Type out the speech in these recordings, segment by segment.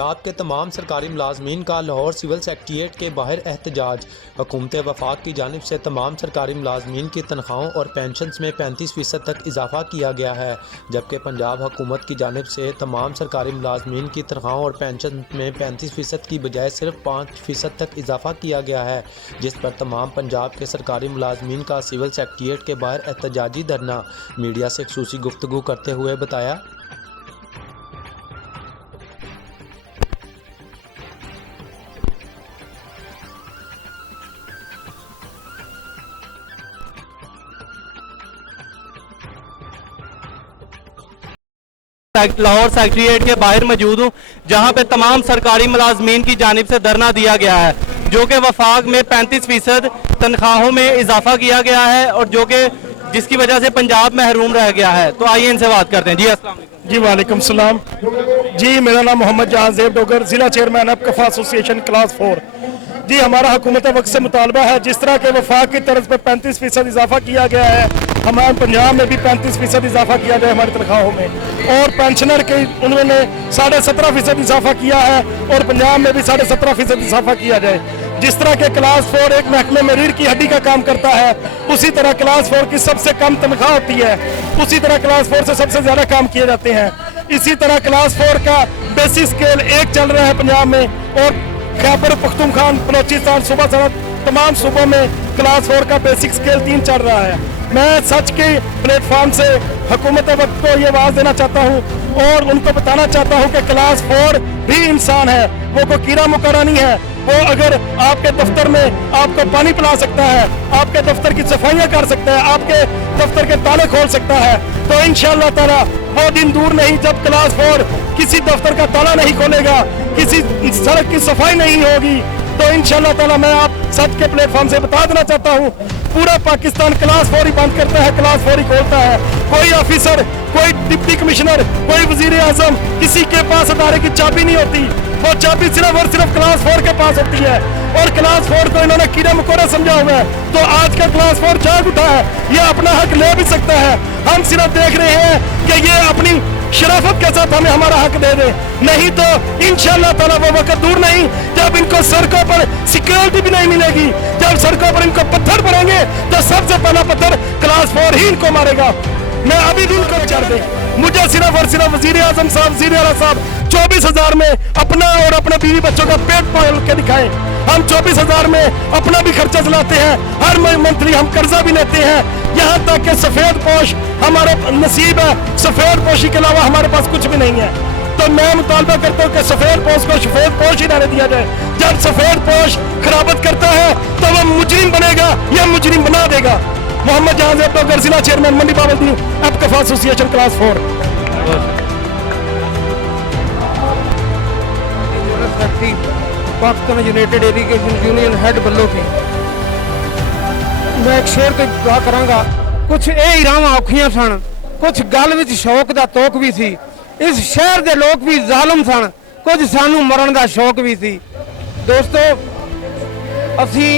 पंजाब के तमाम सरकारी मुलाजमीन का लाहौर सिविल सेक्रेटेरिएट के बाहर एहतजाज। हुकूमत वफाक की जानिब से तमाम सरकारी मुलाजमीन की तनख्वाहों और पेंशन्स में 35% तक इजाफा किया गया है, जबकि पंजाब हुकूमत की जानिब से तमाम सरकारी मुलाजमीन की तनख्वाहों और पेंशन में 35% की बजाय सिर्फ 5% तक इजाफा किया गया है, जिस पर तमाम पंजाब के सरकारी मुलाजमीन का सिविल सेक्रेटेरिएट के बाहर एहतजाजी धरना। मीडिया से खसूसी गुफ्तगू करते हुए बताया, लाहौर सेक्रेटेरिएट के बाहर मौजूद हूँ, जहाँ पे तमाम सरकारी मुलाजमीन की जानिब से धरना दिया गया है, जो कि वफाक में 35% तनख्वाहों में इजाफा किया गया है और जो कि जिसकी वजह से पंजाब महरूम रह गया है। तो आइए इनसे बात करते हैं। जी अस्सलाम वालेकुम। जी वालेकुम सलाम जी, मेरा नाम मोहम्मद जहां ज़ेब डोगर, ज़िला चेयरमैन अब कफ़ा एसोसिएशन क्लास 4। जी, हमारा हुकूमत वक्त से मुतालबा है, जिस तरह के वफाक की तरफ पर 35% इजाफा किया गया है, हमारे पंजाब में भी 35% इजाफा किया जाए हमारी तनख्वाहों में, और पेंशनर के उन्होंने 17.5% इजाफा किया है और पंजाब में भी 17.5% इजाफा किया जाए। जिस तरह के क्लास 4 एक महकमे में रीढ़ की हड्डी का काम करता है, उसी तरह क्लास 4 की सबसे कम तनख्वाह होती है, उसी तरह क्लास 4 से सबसे ज़्यादा काम किए जाते हैं। इसी तरह क्लास 4 का बेसिक स्केल 1 चल रहा है पंजाब में, और खैबर पख्तूनख्वा, बलोचिस्तान, सूबा सरहद तमाम सूबों में क्लास 4 का बेसिक स्केल 3 चल रहा है। मैं सच के प्लेटफॉर्म से हुकूमत वक्त को ये आवाज़ देना चाहता हूँ और उनको बताना चाहता हूँ कि क्लास 4 भी इंसान है, वो कोई कीड़ा मुकर्रा नहीं है। वो अगर आपके दफ्तर में आपको पानी पिला सकता है, आपके दफ्तर की सफाइयाँ कर सकता है, आपके दफ्तर के ताले खोल सकता है, तो इंशाअल्लाह ताला वो दिन दूर नहीं जब क्लास 4 किसी दफ्तर का ताला नहीं खोलेगा, किसी सड़क की सफाई नहीं होगी। तो इंशाअल्लाह ताला मैं आप सच के प्लेटफॉर्म से बता देना चाहता हूँ, पूरा पाकिस्तान क्लास 4 ही बंद करता है, क्लास 4 ही खोलता है। कोई ऑफिसर, कोई डिप्टी कमिश्नर, कोई वजीर आजम, किसी के पास अदारे की चाबी नहीं होती, वो चाबी सिर्फ और सिर्फ क्लास 4 के पास होती है, और क्लास 4 को इन्होंने कीड़ा मकोड़ा समझा हुआ है। तो आज का क्लास 4 जाग उठा है, ये अपना हक ले भी सकता है। हम सिर्फ देख रहे हैं कि ये अपनी शराफत के साथ हमें हमारा हक दे दे, नहीं तो इंशाअल्लाह ताला वो वक्त दूर नहीं जब इनको सड़कों पर सिक्योरिटी भी नहीं मिलेगी, जब सड़कों पर इनको पत्थर पड़ेंगे तो सबसे पहला पत्थर क्लास 4 ही इनको मारेगा। मैं अभी भी इनको विचार दे, मुझे सिर्फ और सिर्फ वजीर आजम साहब, वजीर आला साहब 24,000 में अपना और अपने बीवी बच्चों का पेट पाल के दिखाएं। हम 24,000 में अपना भी खर्चा चलाते हैं, हर मंथली हम कर्जा भी लेते हैं, यहाँ तक कि सफेद पोश हमारा नसीब है, सफेद पोशी के अलावा हमारे पास कुछ भी नहीं है। तो मैं मुतालबा करता हूँ कि सफेद पोश को सफेद पोश ही रहने दिया जाए। जब सफेद पोश खराबत करता है तो वह मुजरिम बनेगा या मुजरिम बना देगा। मोहम्मद जहां ज़ेब डोगर, जिला चेयरमैन मंडी बावलदीन, अब कफ़ा association class 4। Pakistan united education union head बल्लो की मैं एक शेर तो दुआ करांगा। कुछ ये रावां औखियां सन, कुछ गल विच शौक दा तोक भी सी, इस शहर दे लोग भी जालिम सन, कुछ सानू मरण दा शौक भी सी। दोस्तों, असी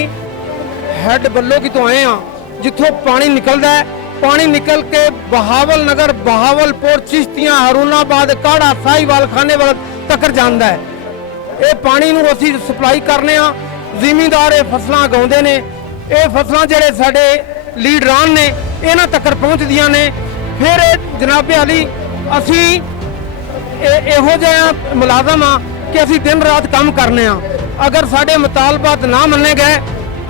हेड बल्लो की तो आए हाँ, जिथों पानी निकलता है, पानी निकल के बहावल नगर, बहावलपुर, चिश्तियां, हरूनाबाद, काड़ा, साहिवाल, खानेवाल तक जाता है। ये पानी नूं असीं सप्लाई करने आ, जिमींदार ये फसलां उगाउंदे ने, ये फसलां जिहड़े साडे लीडरान ने इन्हां तक पहुंचदियां ने। फिर जनाबे अली असीं इहो जिहा मुलाजम आ कि असीं दिन रात काम करने आ। अगर साडे मुतालबात ना मन्ने गए,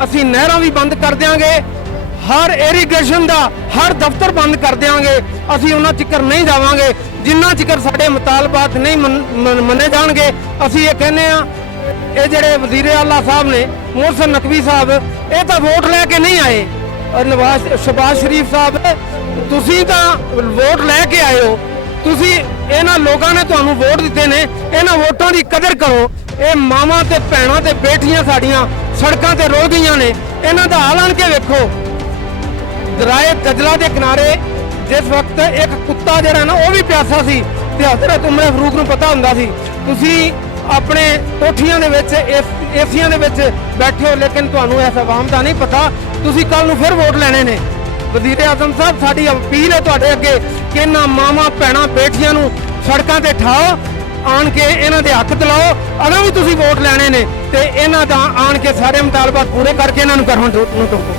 असीं नहरां भी बंद कर देंगे, हर इरीगेशन का हर दफ्तर बंद कर देंगे। असीं उन्हां चिकर नहीं जावांगे जिन्ना चिकर साडे मुतालबात नहीं मन्ने जाणगे। असीं ये कहने आ, ये जिहड़े वजीर आला साहब ने, मोहसिन नकवी साहब, ये तो वोट लैके नहीं आए, और शहबाज शरीफ साहब तुसीं तां वोट लैके आए हो, तुसीं इन्हां लोगों ने तुहानूं वोट दिते ने, इन्हां वोटां की कदर करो। ये मावां ते भैणां ते बेटियां साडियां सड़कां ते रो गईयां ने, इन्हां दा हाल आण के वेखो। दराए दजला के किनारे जिस वक्त एक कुत्ता जिहड़ा ना, वो भी प्यासा सी ते हज़रत उमर फरूक नूं पता हुंदा सी। तुसीं अपने कोठियां दे विच एसियां दे विच बैठे हो, लेकिन तुहानूं इस आवाम दा नहीं पता। तुसीं कल नूं फिर वोट लेने ने। वजीर आजम साहब, साडी अपील है तुहाडे अगे कि इन्हां मावां भैणां बेटियां नूं सड़कां ते ठाओ ਆਣ ਕੇ ਇਹਨਾਂ ਦੇ ਹੱਕ ਦਿਲਾਓ। ਅਗਰ ਵੀ ਤੁਸੀਂ ਵੋਟ ਲੈਣੇ ਨੇ ਤੇ ਇਹਨਾਂ ਦਾ ਆਣ ਕੇ ਸਾਰੇ ਮੁਤਾਲਬਾਤ ਪੂਰੇ ਕਰਕੇ ਇਹਨਾਂ ਨੂੰ ਕਰਵਾਉਣ ਨੂੰ ਟੋਕੋ।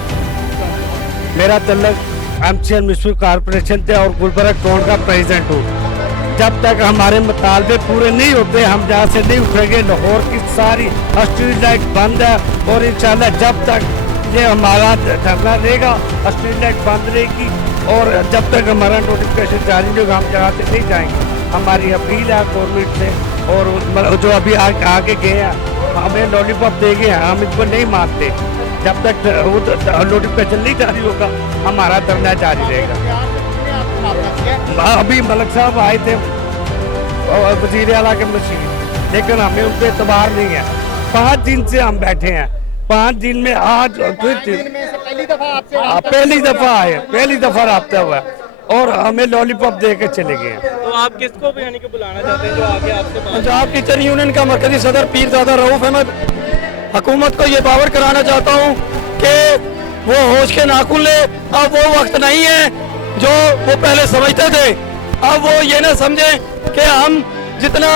मेरा तल्लक एमसीएल म्यूनसिपल कॉर्पोरेशन से और गुलबर्गा टाउन का प्रेसिडेंट हूँ। जब तक हमारे मुतालबे पूरे नहीं होते हम जहाँ से नहीं उठेंगे। लाहौर की सारी स्ट्रीट लाइट बंद है और इंशाल्लाह जब तक ये हमारा धरना रहेगा स्ट्रीट लाइट बंद रहेगी और जब तक हमारा नोटिफिकेशन जारी नहीं होगा हम जहाँ से नहीं जाएंगे। हमारी अपील है गवर्नमेंट से और जो अभी आगे गए हैं हमें लॉलीपॉप दे गए हैं, हम इसको नहीं मानते। जब तक वो नोटिफिकेशन नहीं जारी होगा हमारा धरना जारी रहेगा। अभी मलिक साहब आए थे वजीर आला के मशीन, लेकिन हमें उन पर एतबार नहीं है। 5 दिन से हम बैठे हैं, 5 दिन में आज पहली दफा आए, पहली दफा राब्ता हुआ है और हमें लॉलीपॉप दे के चले गए। तो आप किसको भी यानी कि बुलाना चाहते हैं जो आगे आपसे बात? पंजाब टीचर यूनियन का मरकजी सदर पीरजादा रऊफ अहमद हुकूमत को ये पावर कराना चाहता हूँ कि वो होश के नाखून ले। अब वो वक्त नहीं है जो वो पहले समझते थे। अब वो ये ना समझे कि हम जितना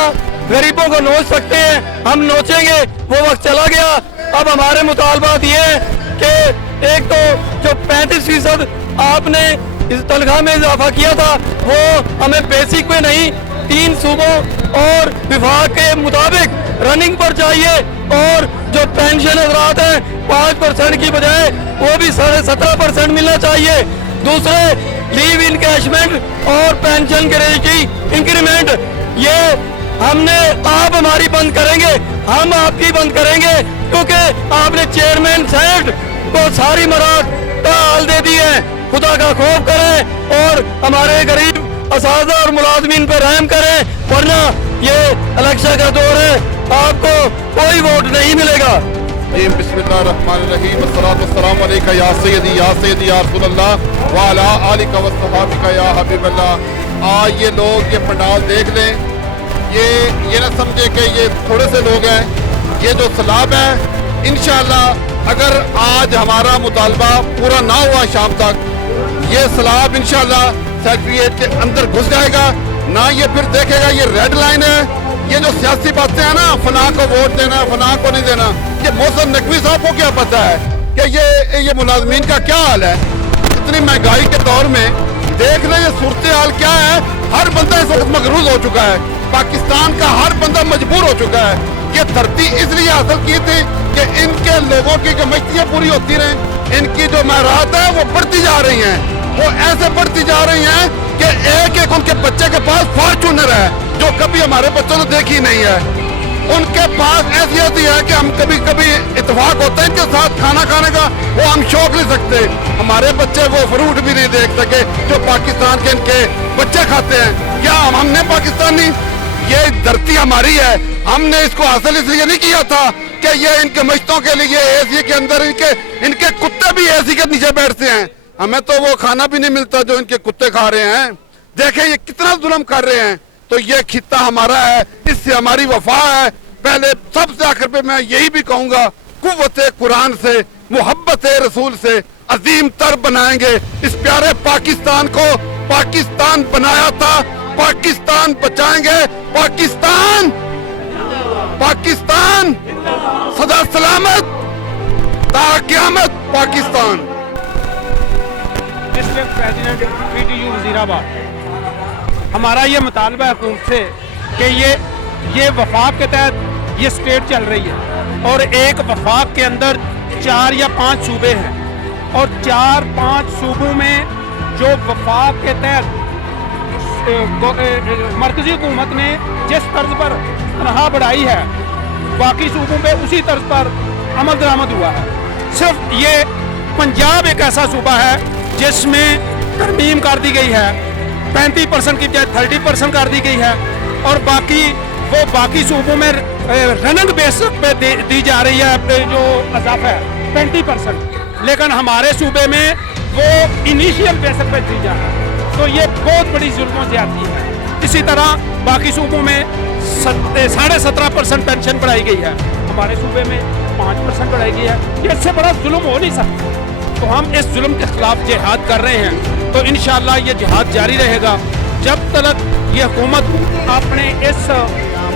गरीबों को नोच सकते हैं हम नोचेंगे, वो वक्त चला गया। अब हमारे मुतालबात ये है कि एक तो जो 35% आपने इस तनख्वाह में इजाफा किया था वो हमें बेसिक में नहीं 3 सूबों और विभाग के मुताबिक रनिंग पर चाहिए और जो पेंशन हजरात हैं 5% की बजाय वो भी 17.5% मिलना चाहिए। दूसरे लीव इनकैशमेंट और पेंशन की इंक्रीमेंट ये हमने आप हमारी बंद करेंगे, हम आपकी बंद करेंगे क्योंकि आपने चेयरमैन साहब को सारी मराद का हाल दे दी है। खुदा का खौफ करें और हमारे गरीब असादा और मुलाजमीन पर रहम करें, वरना ये इलेक्शन का दौर है, आपको कोई वोट नहीं मिलेगा। जी बिस्मिल्लाहिर्रहमानिर्रहीम अस्सलातु वस्सलामु अलैका या सय्यदी या रसूलल्लाह व अला आलिका व सहाबिका या हबीबल्लाह। आज ये लोग ये पंडाल देख लें, ये ना समझे कि ये थोड़े से लोग हैं। ये जो सलाब है इंशाअल्लाह अगर आज हमारा मुतालबा पूरा ना हुआ शाम तक ये सलाब इंशाअल्लाह सेक्रेटरीट के अंदर घुस जाएगा। ना ये फिर देखेगा ये रेड लाइन है। ये जो सियासी बातें हैं ना फना को वोट देना फना को नहीं देना, ये मोहसिन नकवी साहब को क्या पता है कि ये मुलाजमीन का क्या हाल है। इतनी महंगाई के दौर में देख लें ये सूरत हाल क्या है। हर बंदा इस वक्त मगरूज हो चुका है, पाकिस्तान का हर बंदा मजबूर हो चुका है। ये धरती इसलिए हासिल की थी कि इनके लोगों की जो मस्तियाँ पूरी होती रहें, इनकी जो महरात है वो बढ़ती जा रही हैं, वो ऐसे बढ़ती जा रही हैं कि एक एक उनके बच्चे के पास फॉर्चूनर है जो कभी हमारे बच्चों ने देखी नहीं है। उनके पास ऐसी है कि हम कभी कभी इत्तेफाक होता है इनके साथ खाना खाने का, वो हम शौक नहीं सकते। हमारे बच्चे वो फ्रूट भी नहीं देख सके जो पाकिस्तान के इनके बच्चे खाते हैं। क्या हमने पाकिस्तानी, ये धरती हमारी है, हमने इसको हासिल इसलिए नहीं किया था कि ये इनके मश्तों के लिए एसी के अंदर इनके कुत्ते भी एसी के नीचे बैठते हैं। हमें तो वो खाना भी नहीं मिलता जो इनके कुत्ते खा रहे हैं। देखें ये कितना जुल्म कर रहे हैं। तो ये खित्ता हमारा है, इससे हमारी वफा है। पहले सबसे आखिर पे मैं यही भी कहूंगा, कुव्वत कुरान से मोहब्बत रसूल से अजीम तर बनाएंगे इस प्यारे पाकिस्तान को। पाकिस्तान बनाया था, पाकिस्तान बचाएंगे। पाकिस्तान पाकिस्तान सदा सलामत ता क़यामत Pakistan. District president PTU Wazirabad, हमारा ये मुतालबा है हुकूमत से कि ये वफाक के तहत ये स्टेट चल रही है और एक वफाक के अंदर 4 या 5 सूबे हैं और 4-5 सूबों में जो वफाक के तहत मरकजी हुकूमत ने जिस तर्ज पर तनख्वाह बढ़ाई है बाकी सूबों पे उसी तर्ज पर अमल दरामद हुआ है। सिर्फ ये पंजाब एक ऐसा सूबा है जिसमें तरमीम कर दी गई है, 35% की बजाय 30% कर दी गई है और बाकी सूबों में रनिंग बेसिस पे दी जा रही है जो इजाफा है 20%, लेकिन हमारे सूबे में वो इनिशियल बेसिस पे दी जा रही है। तो ये बहुत बड़ी जुल्म ज्यादती है। इसी तरह बाकी सूबों में 17.5% पेंशन बढ़ाई गई है, हमारे सूबे में 5% बढ़ाई गई है। ये इससे बड़ा जुल्म हो नहीं सकता। तो हम इस जुल्म के खिलाफ जिहाद कर रहे हैं, तो इंशाअल्लाह ये जिहाद जारी रहेगा जब तक ये हुकूमत अपने इस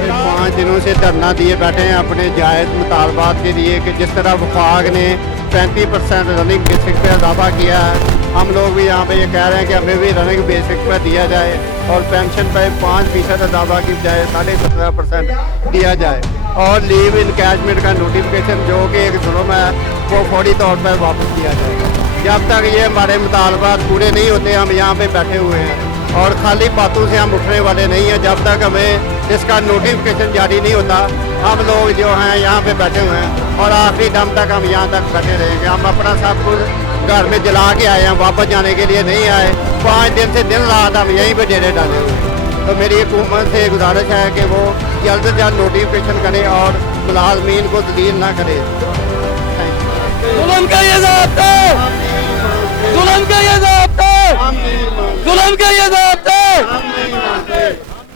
5 दिनों से धरना दिए बैठे हैं अपने जायज़ मुतालबात के लिए कि जिस तरह वफाक ने 35% रनिंग बेसिक पे इजाफा किया है, हम लोग भी यहाँ पे ये कह रहे हैं कि हमें भी रनिंग बेसिक पे दिया जाए और पेंशन पे 5% इजाफा की बजाय 17.5% दिया जाए और लीव इनकैशमेंट का नोटिफिकेशन जो कि एक जुल्म है वो फौरी तौर पर वापस किया जाएगा। जब तक ये हमारे मुतालबात पूरे नहीं होते हम यहाँ पे बैठे हुए हैं और खाली बातों से हम उठने वाले नहीं हैं। जब तक हमें इसका नोटिफिकेशन जारी नहीं होता हम लोग जो हैं यहाँ पे बैठे हुए हैं और आखिरी दम तक हम यहाँ तक बैठे रहेंगे। हम अपना सब कुछ घर में जला के आए हैं, वापस जाने के लिए नहीं आए। 5 दिन से दिन रात हम यहीं पे डेरे डाले हुए हैं। तो मेरी हुकूमत से गुजारिश है कि वो जल्द से जल्द नोटिफिकेशन करे और मुलाजमीन को तब्दील ना करे। जुल्म का ये ज़ाब्ता, जुल्म का ये ज़ाब्ता, जुल्म का ये ज़ाब्ता,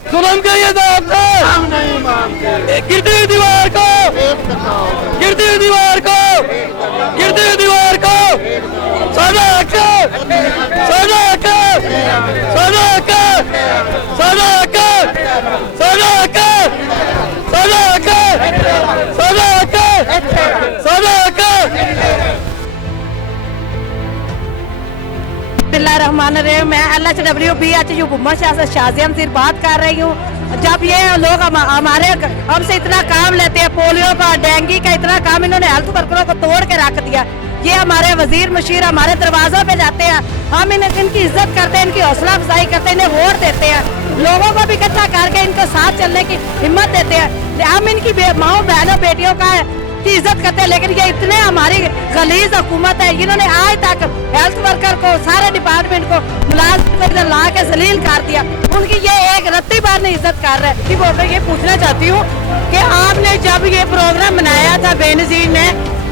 जुल्म का ये ज़ाब्ता, गिरती हुई दीवार को, गिरती हुई दीवार को, गिरती हुई दीवार को सड़क, सड़क, सड़क, सड़क, सड़क, सड़क, सड़क, सड़क। बिस्मिल्लाहिर्रहमानिर्रहीम। मैं LHWBH हुकूमत शाजिया से बात कर रही हूँ। जब ये लोग हमारे हमसे इतना काम लेते हैं, पोलियो का, डेंगू का इतना काम इन्होंने हेल्थ वर्करों को तोड़ के रख दिया। ये हमारे वजीर मुशीर हमारे दरवाजों पे जाते हैं, हम इनकी इज्जत करते हैं, इनकी हौसला अफजाई करते हैं, इन्हें वोट देते हैं, लोगों को भी इकट्ठा करके इनके साथ चलने की हिम्मत देते हैं। हम इनकी माओ बहनों बेटियों का की इज्जत करते हैं, लेकिन ये इतने हमारी गलीज हुकूमत है, इन्होंने आज तक हेल्थ वर्कर को, सारे डिपार्टमेंट को मुलाजिम को ला के जलील कर दिया। उनकी ये एक रत्ती बार नहीं इज्जत कर रहे। ये पूछना चाहती हूँ कि आपने जब ये प्रोग्राम बनाया था बेनजीर ने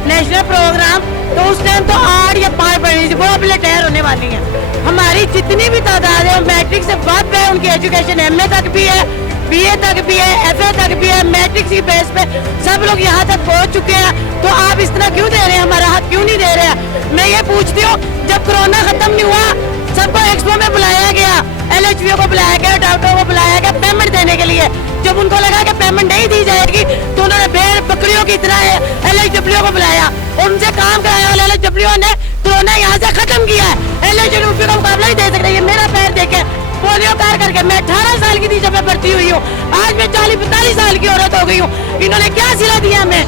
नेशनल प्रोग्राम, तो उस टाइम तो 8 या 5 बड़ी वो अब रिटायर होने वाली है। हमारी जितनी भी तादाद है मैट्रिक से बाद है, उनकी एजुकेशन MA तक भी है, BA तक भी है, FA तक भी है, मैट्रिक की बेस पे सब लोग यहाँ तक पहुँच चुके हैं। तो आप इस तरह क्यों दे रहे हैं, हमारा हाथ क्यों नहीं दे रहे हैं? मैं ये पूछती हूँ, जब कोरोना खत्म नहीं हुआ सबको एक्सपो में बुलाया गया, LHVO को बुलाया गया, डॉक्टरों को बुलाया गया पेमेंट देने के लिए। जब उनको लगा कि पेमेंट नहीं दी जाएगी तो उन्होंने भेड़ बकरियों की तरह LHWO को बुलाया, उनसे काम कराया और LHWO ने कोरोना यहाँ से खत्म किया है। LHWO का मुकाबला ही दे सकते हैं। मेरा पैर देखे पोलियो कार करके मैं 18 साल की थी जब मैं भर्ती हुई हूँ, आज मैं 40-45 साल की औरत हो गई हूँ। इन्होंने क्या सिला दिया हमें?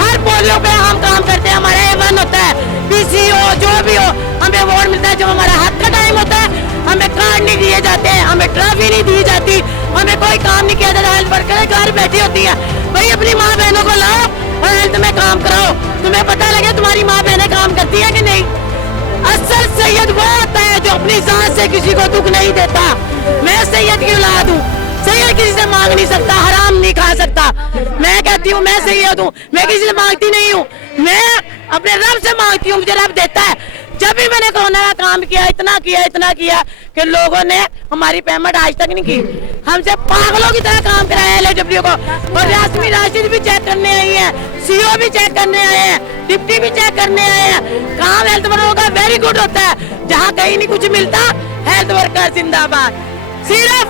हर पोलियो पे हम काम करते हैं, हमारा A1 होता है, PC हो जो भी हो, हमें अवार्ड मिलता है। जब हमारा हाथ का टाइम होता है हमें कार्ड नहीं दिए जाते हैं, हमें ट्रॉफी नहीं दी जाती, हमें कोई काम नहीं किया जाता। हेल्थ वर्कर घर बैठी होती है, भाई अपनी माँ बहनों को लाओ और हेल्थ में काम कराओ, तुम्हें पता लगे तुम्हारी माँ बहनें काम करती है कि नहीं। असल सैयद वो होता है जो अपनी जान से किसी को दुख नहीं देता। मैं सैयद की औलाद हूँ, सैयद किसी से मांग नहीं सकता, हराम नहीं खा सकता। मैं कहती हूँ मैं सैयद हूँ, मैं किसी से मांगती नहीं हूँ, मैं अपने रब से मांगती हूँ, मुझे रब देता है। जब भी मैंने कोरोना का काम किया इतना किया कि लोगों ने हमारी पेमेंट आज तक नहीं की, हमसे पागलों की तरह काम कराया LHWO को। और राशि राशिद भी चेक करने आई है, CO भी चेक करने आए हैं, डिप्टी भी चेक करने आए हैं। काम हेल्थ वर्करों का वेरी गुड होता है, जहाँ कहीं नहीं कुछ मिलता हेल्थ वर्कर जिंदाबाद। सिर्फ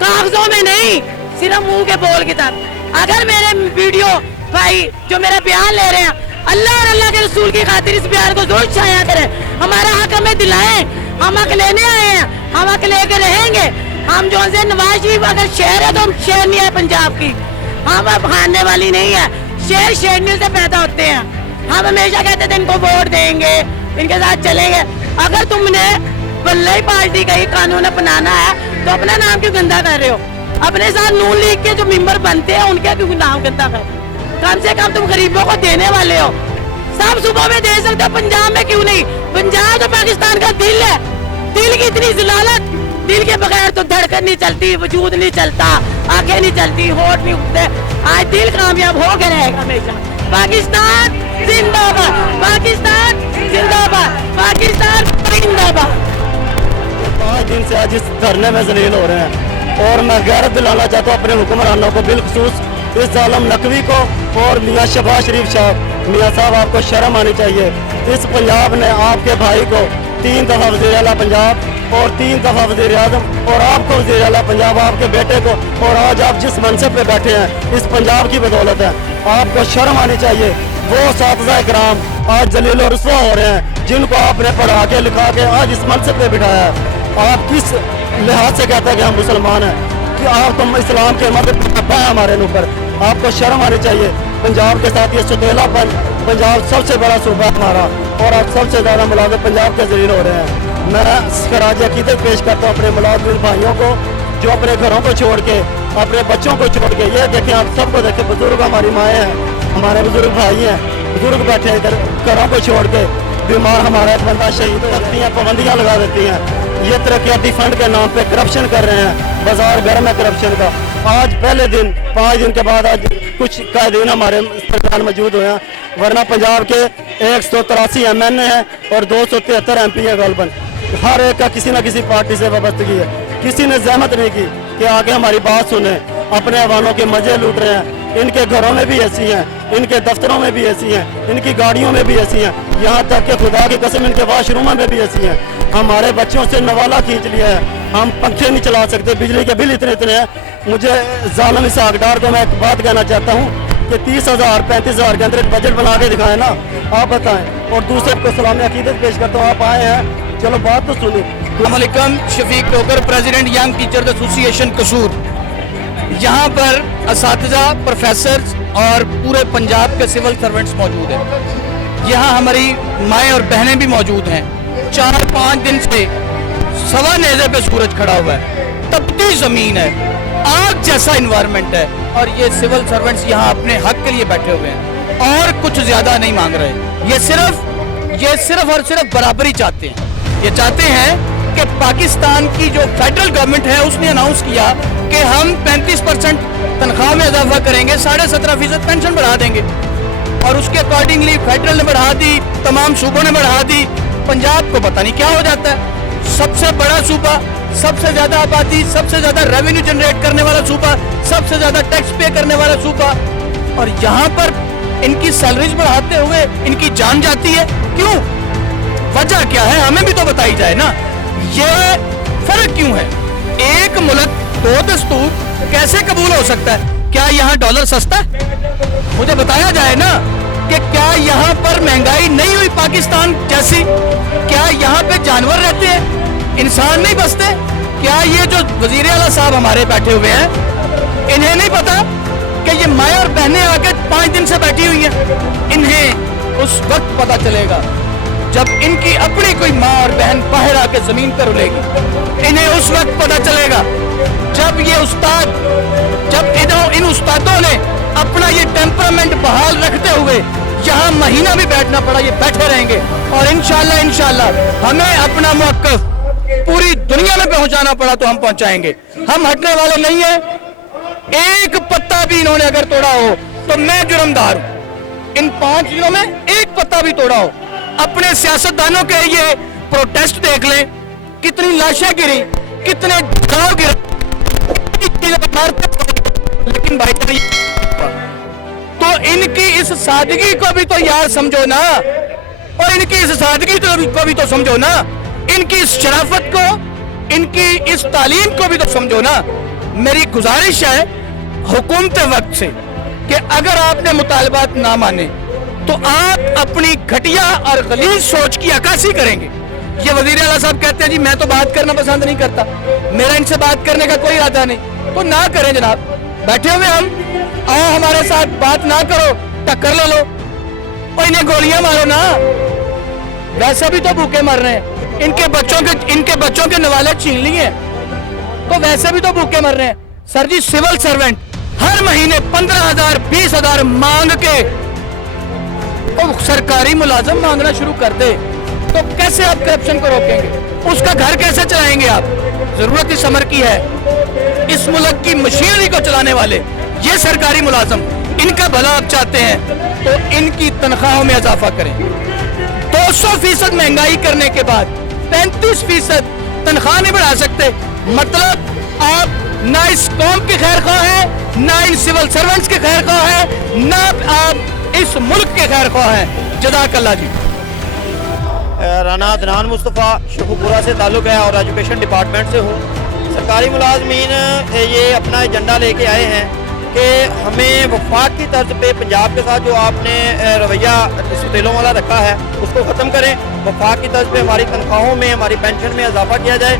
कागजों में नहीं, सिर्फ मुंह के बोल की तरफ। अगर मेरे वीडियो भाई जो मेरा बयान ले रहे हैं, अल्लाह और अल्लाह के रसूल की खातिर इस बयान को जरूर छाया करें, हमारा हक हमें दिलाएं। हम हक लेने आए हैं, हम हक लेकर रहेंगे। हम जो से नवाज शरीफ अगर शहर है तो हम शहर नहीं है पंजाब की, हम अब खाने वाली नहीं है। शहर शेरनी से पैदा होते हैं। हम हमेशा कहते थे इनको वोट देंगे, इनके साथ चलेंगे। अगर तुमने बल्लई पार्टी का ही कानून अपनाना है तो अपना नाम क्यों गंदा कर रहे हो? अपने साथ नून लीग के जो मेंबर बनते हैं उनके क्यों नाम गंदा कर? कम से कम तुम गरीबों को देने वाले हो, सब सुबह में दे सकते हो, पंजाब में क्यों नहीं? पंजाब तो पाकिस्तान का दिल है, दिल की इतनी जिलालत, दिल के बगैर तो धड़कन नहीं चलती, वजूद नहीं चलता, आंखें नहीं चलती, होठ नहीं उठते। आज दिल कामयाब हो गया रहेगा हमेशा। पाकिस्तान जिंदाबाद, पाकिस्तान जिंदाबाद, पाकिस्तान जिंदाबाद। 5 दिन से आज इस धरने में जलील हो रहे हैं और मैं गैरत दिलाना चाहता हूँ अपने हुक्मरानों को, बिलखसूस इस जालिम नकवी को और मियाँ शहबाज शरीफ साहब। मियाँ साहब आपको शर्म आनी चाहिए, इस पंजाब ने आपके भाई को 3 दफा वज़ीर आला पंजाब और 3 दफ़ा वज़ीर आज़म और आपको वज़ीर आला पंजाब, आपके बेटे को, और आज आप जिस मनसब पे बैठे हैं इस पंजाब की बदौलत है। आपको शर्म आनी चाहिए। वो साथीज़ा कराम आज जलील और रुस्वा हो रहे हैं जिनको आपने पढ़ा के लिखा के आज इस मनसब पे बिठाया है। आप किस लिहाज से कहते हैं कि हम मुसलमान हैं कि आप तुम इस्लाम के मदद है हमारे ऊपर? आपको शर्म आनी चाहिए। पंजाब के साथ ये सुतेलापन, पंजाब सबसे बड़ा सूबा है हमारा और आप सबसे ज़्यादा मुलाजिम पंजाब के जलील हो रहे हैं। मैं खराज अकीदत पेश करता हूँ अपने मुलाजिम भाइयों को जो अपने घरों को छोड़ के, अपने बच्चों को छोड़ के, ये देखें आप सबको देखें, बुजुर्ग हमारी माएँ हैं, हमारे बुजुर्ग भाई हैं, बुजुर्ग बैठे इधर घरों को छोड़ के, बीमार हमारा एक बंदा शहीद हो जाती हैं, पाबंदियाँ लगा देती हैं। ये तरक्याती फंड के नाम पे करप्शन कर रहे हैं, बाजार गर्म है करप्शन का। आज पहले दिन 5 दिन के बाद आज कुछ कायदीन हमारे सरकार मौजूद हुए हैं, वरना पंजाब के 183 MNA हैं और 273 MP हैं गलबन। हर एक का किसी न किसी पार्टी से वाबस्तगी है। किसी ने जहमत नहीं की कि आगे हमारी बात सुने। अपने अवानों के मजे लूट रहे हैं। इनके घरों में भी ऐसी हैं, इनके दफ्तरों में भी ऐसी हैं, इनकी गाड़ियों में भी ऐसी हैं, यहाँ तक कि खुदा की कसम इनके वाशरूमों में भी ऐसी हैं। हमारे बच्चों से नवाला खींच लिया है, हम पंखे नहीं चला सकते, बिजली के बिल इतने इतने हैं। मुझे जालिम इस हकदार को मैं एक बात कहना चाहता हूँ कि 30,000 35,000 के अंदर एक बजट बना के दिखाएं ना, आप बताएं। और दूसरे को सलाम अकीदत पेश करता हूँ, आप आए हैं, चलो बात तो सुनिए। अस्सलामुअलैकुम, Shafiq Tokar, president young teachers association Kasur. यहाँ पर असातिज़ा, प्रोफेसर और पूरे पंजाब के सिविल सर्वेंट्स मौजूद हैं। यहाँ हमारी माएँ और बहनें भी मौजूद हैं। 4-5 दिन से सवा नेज़े पे सूरज खड़ा हुआ है, तपती ज़मीन है, आग जैसा इन्वायरमेंट है, और ये सिविल सर्वेंट्स यहाँ अपने हक के लिए बैठे हुए हैं और कुछ ज़्यादा नहीं मांग रहे। ये सिर्फ और सिर्फ बराबरी चाहते हैं। ये चाहते हैं कि पाकिस्तान की जो फेडरल गवर्नमेंट है उसने अनाउंस किया कि हम 35% तनख्वाह में इजाफा करेंगे, 17.5% पेंशन बढ़ा देंगे, और उसके अकॉर्डिंगली फेडरल ने बढ़ा दी, तमाम सूबों ने बढ़ा दी। पंजाब को पता नहीं क्या हो जाता है। सबसे बड़ा सूबा, सबसे ज्यादा आबादी, सबसे ज्यादा रेवेन्यू जनरेट करने वाला सूबा, सबसे ज्यादा टैक्स पे करने वाला सूबा, और यहाँ पर इनकी सैलरीज बढ़ाते हुए इनकी जान जाती है। क्यों? वजह क्या है? हमें भी तो बताई जाए ना। ये फर्क क्यों है? एक मुल्क दो दस्तूर कैसे कबूल हो सकता है? क्या यहाँ डॉलर सस्ता है? मुझे बताया जाए ना कि क्या यहाँ पर महंगाई नहीं हुई पाकिस्तान जैसी? क्या यहाँ पे जानवर रहते हैं, इंसान नहीं बसते? क्या ये जो वजीर आला साहब हमारे बैठे हुए हैं, इन्हें नहीं पता कि ये माएँ और बहनें आके 5 दिन से बैठी हुई हैं? इन्हें उस वक्त पता चलेगा जब इनकी अपनी कोई माँ और बहन बाहर आके जमीन पर रुलेगी। इन्हें उस वक्त पता चलेगा जब ये उस्ताद, जब इन उस्तादों ने अपना ये टेम्परामेंट बहाल रखते हुए यहाँ महीना भी बैठना पड़ा, ये बैठे रहेंगे। और इंशाल्लाह हमें अपना मौक़िफ़ पूरी दुनिया में पहुंचाना पड़ा तो हम पहुंचाएंगे। हम हटने वाले नहीं है। एक पत्ता भी इन्होंने अगर तोड़ा हो तो मैं जुर्मदार हूं। इन 5 दिनों में एक पत्ता भी तोड़ा हो। अपने सियासतदानों के ये प्रोटेस्ट देख लें, कितनी लाशें गिरी, कितने गांव गिरे, लेकिन भाई तो इनकी इस सादगी को भी तो यार समझो ना, और इनकी इस सादगी को भी तो समझो ना, इनकी इस शराफत को, इनकी इस तालीम को भी तो समझो ना। मेरी गुजारिश है हुकूमत वक्त से कि अगर आपने मुतालबात ना माने तो आप अपनी घटिया और गलीज सोच की अक्कासी करेंगे। ये वजीर आला साहब कहते हैं जी मैं तो बात करना पसंद नहीं करता, मेरा इनसे बात करने का कोई इरादा नहीं, तो ना करें जनाब, बैठे हुए हम, आओ हमारे साथ बात ना करो, टक्कर ले लो, और इन्हें गोलियां मारो ना, वैसे भी तो भूखे मर रहे हैं। इनके बच्चों के नवाले छीन लिए, तो वैसे भी तो भूखे मर रहे हैं। सर जी, सिविल सर्वेंट हर महीने 15,000 20,000 मांग के तो सरकारी मुलाजम मांगना शुरू कर दे तो कैसे आप करप्शन को रोकेंगे? उसका घर कैसे चलाएंगे आप? जरूरत इस अमर की है। इस मुल्क की मशीनरी को चलाने वाले ये सरकारी मुलाजम, इनका भला आप चाहते हैं तो इनकी तनख्वाहों में इजाफा करें। 200% महंगाई करने के बाद 35% तनख्वाह नहीं बढ़ा सकते। मतलब आप ना इस कौम के खैर ख्वाह हैं, ना इन सिविल सर्वेंट्स के खैर ख्वाह हैं, ना आप इस मुल्क के खैर ख्वाह हैं। जज़ाकल्लाह जी। رانا عدنان مصطفیٰ شیخوپورہ سے تعلق ہے اور ایجوکیشن ڈپارٹمنٹ سے ہوں۔ سرکاری ملازمین یہ اپنا ایجنڈا لے کے آئے ہیں کہ ہمیں وفاق کی طرز پہ پنجاب کے ساتھ جو آپ نے رویہ سٹیلوں والا رکھا ہے اس کو ختم کریں، وفاق کی طرز پہ ہماری تنخواہوں میں ہماری پینشن میں اضافہ کیا جائے۔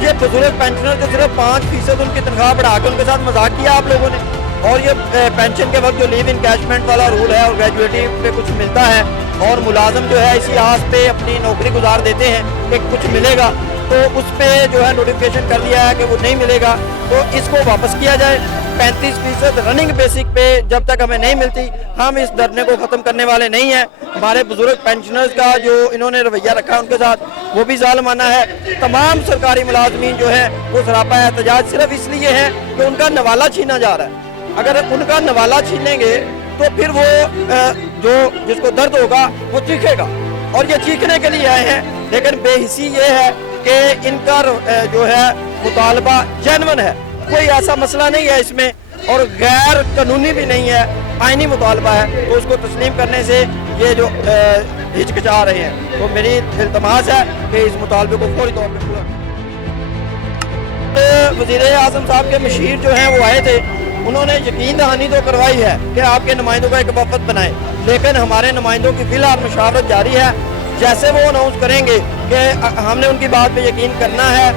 یہ بزرگ پینشنر جو صرف 5% ان کی تنخواہ بڑھا کے ان کے ساتھ مذاق کیا آپ لوگوں نے، اور یہ پینشن کے وقت جو لیو انکیشمنٹ والا رول ہے اور گریجویٹی پہ کچھ ملتا ہے اور ملازم جو ہے اسی آس پہ اپنی نوکری گزار دیتے ہیں کہ کچھ ملے گا، تو اس پہ جو ہے نوٹیفیکیشن کر دیا ہے کہ وہ نہیں ملے گا، تو اس کو واپس کیا جائے۔ 35% رننگ بیسک پہ جب تک ہمیں نہیں ملتی ہم اس دھرنے کو ختم کرنے والے نہیں ہیں۔ ہمارے بزرگ پینشنرز کا جو انہوں نے رویہ رکھا ہے ان کے ساتھ وہ بھی ظالمانہ ہے۔ تمام سرکاری ملازمین جو ہے وہ سراپا احتجاج صرف اس لیے ہے کہ ان کا نوالہ چھینا جا رہا ہے۔ اگر ان کا نوالہ چھینیں گے تو پھر وہ جو جس کو درد ہوگا وہ چیخے گا، اور یہ چیخنے کے لیے آئے ہیں، لیکن بے حسی یہ ہے کہ ان کا جو ہے مطالبہ جینون ہے، کوئی ایسا مسئلہ نہیں ہے اس میں اور غیر قانونی بھی نہیں ہے، آئینی مطالبہ ہے، تو اس کو تسلیم کرنے سے یہ جو ہچکچا رہے ہیں، تو میری التماس ہے کہ اس مطالبے کو فوری طور پہ پورا کریں۔ وزیر اعظم صاحب کے مشیر جو ہیں وہ آئے تھے، انہوں نے یقین دہانی تو کروائی ہے کہ آپ کے نمائندوں کا ایک وفد بنائیں، لیکن ہمارے نمائندوں کی فی الحال مشاورت جاری ہے۔ جیسے وہ اناؤنس کریں گے کہ ہم نے ان کی بات پہ یقین کرنا ہے،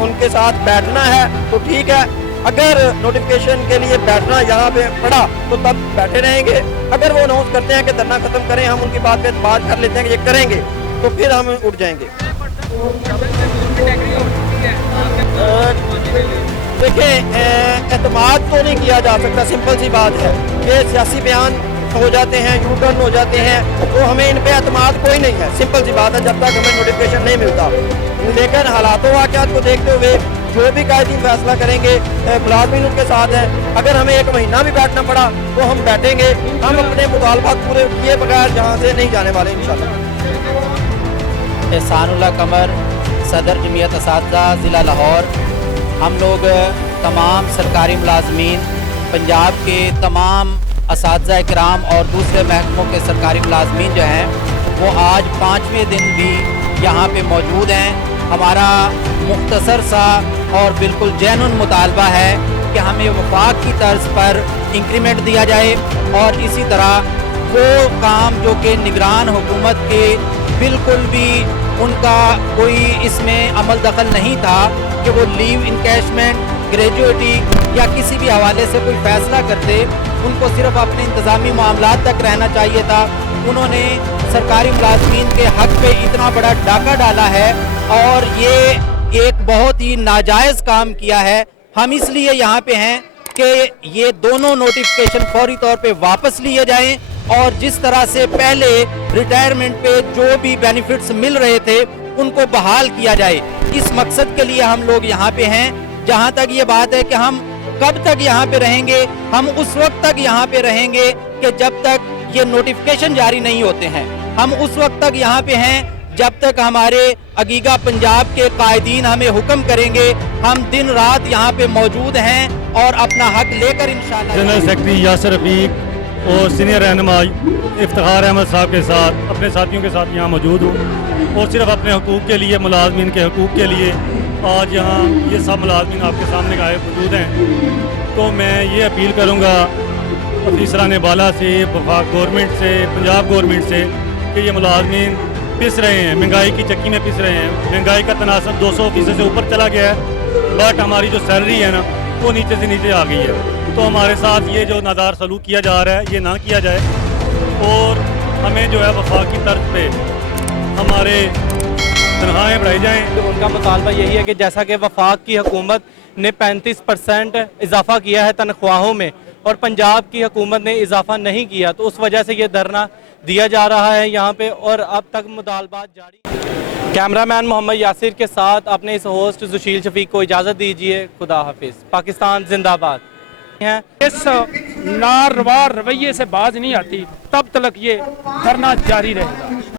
ان کے ساتھ بیٹھنا ہے تو ٹھیک ہے، اگر نوٹیفیکیشن کے لیے بیٹھنا یہاں پہ پڑا تو تب بیٹھے رہیں گے۔ اگر وہ اناؤنس کرتے ہیں کہ دھرنا ختم کریں، ہم ان کی بات پہ بات کر لیتے ہیں کہ یہ کریں گے، تو پھر ہم اٹھ جائیں گے۔ دیکھیں، اعتماد تو نہیں کیا جا سکتا، سمپل سی بات ہے کہ سیاسی بیان ہو جاتے ہیں، یو ٹرن ہو جاتے ہیں، تو ہمیں ان پہ اعتماد کوئی نہیں ہے، سمپل سی بات ہے، جب تک ہمیں نوٹیفیکیشن نہیں ملتا۔ لیکن حالات و واقعات کو دیکھتے ہوئے جو بھی قائدین فیصلہ کریں گے، ملازمین ان کے ساتھ ہیں، اگر ہمیں 1 مہینہ بھی بیٹھنا پڑا تو ہم بیٹھیں گے، ہم اپنے مطالبات پورے کیے بغیر جہاں سے نہیں جانے والے انشاءاللہ۔ احسان اللہ قمر، صدر جمعیت اساتذہ ضلع لاہور۔ ہم لوگ تمام سرکاری ملازمین، پنجاب کے تمام اساتذہ کرام اور دوسرے محکموں کے سرکاری ملازمین جو ہیں وہ آج 5ویں دن بھی یہاں پہ موجود ہیں۔ ہمارا مختصر سا اور بالکل جینون مطالبہ ہے کہ ہمیں وفاق کی طرز پر انکریمنٹ دیا جائے، اور اسی طرح وہ کام جو کہ نگران حکومت کے بالکل بھی ان کا کوئی اس میں عمل دخل نہیں تھا کہ وہ لیو انکیشمنٹ، گریجویٹی یا کسی بھی حوالے سے کوئی فیصلہ کرتے، ان کو صرف اپنے انتظامی معاملات تک رہنا چاہیے تھا۔ انہوں نے سرکاری ملازمین کے حق پہ اتنا بڑا ڈاکہ ڈالا ہے اور یہ ایک بہت ہی ناجائز کام کیا ہے۔ ہم اس لیے یہاں پہ ہیں کہ یہ دونوں نوٹیفیکیشن فوری طور پہ واپس لیے جائیں، اور جس طرح سے پہلے ریٹائرمنٹ پہ جو بھی بینیفٹس مل رہے تھے ان کو بحال کیا جائے۔ اس مقصد کے لیے ہم لوگ یہاں پہ ہیں۔ جہاں تک یہ بات ہے کہ ہم کب تک یہاں پہ رہیں گے، ہم اس وقت تک یہاں پہ رہیں گے کہ جب تک یہ نوٹیفیکیشن جاری نہیں ہوتے ہیں۔ ہم اس وقت تک یہاں پہ ہیں جب تک ہمارے اگیگا پنجاب کے قائدین ہمیں حکم کریں گے۔ ہم دن رات یہاں پہ موجود ہیں اور اپنا حق لے کر انشاءاللہ۔ جنرل سیکرٹری یاسر رفیق اور سینئر رہنما افتخار احمد صاحب کے ساتھ اپنے ساتھیوں کے ساتھ یہاں موجود ہوں، اور صرف اپنے حقوق کے لیے، ملازمین کے حقوق کے لیے آج یہاں یہ سب ملازمین آپ کے سامنے آئے موجود ہیں۔ تو میں یہ اپیل کروں گا افسران بالا سے، وفاق گورنمنٹ سے، پنجاب گورنمنٹ سے کہ یہ ملازمین پس رہے ہیں، مہنگائی کی چکی میں پس رہے ہیں۔ مہنگائی کا تناسب 200% سے اوپر چلا گیا ہے، بٹ ہماری جو سیلری ہے نا وہ نیچے سے نیچے آ گئی ہے۔ تو ہمارے ساتھ یہ جو نادار سلوک کیا جا رہا ہے یہ نہ کیا جائے، اور ہمیں جو ہے وفاقی طرز پہ ہمارے تنخواہیں بڑھائی جائیں۔ ان کا مطالبہ یہی ہے کہ جیسا کہ وفاق کی حکومت نے 35% اضافہ کیا ہے تنخواہوں میں اور پنجاب کی حکومت نے اضافہ نہیں کیا، تو اس وجہ سے یہ دھرنا دیا جا رہا ہے یہاں پہ، اور اب تک مطالبات جاری۔ کیمرہ مین محمد یاسر کے ساتھ اپنے اس ہوسٹ زشیل شفیق کو اجازت دیجیے۔ خدا حافظ۔ پاکستان زندہ باد۔ اس ناروا رویے سے باز نہیں آتی تب تک یہ دھرنا جاری رہے گا۔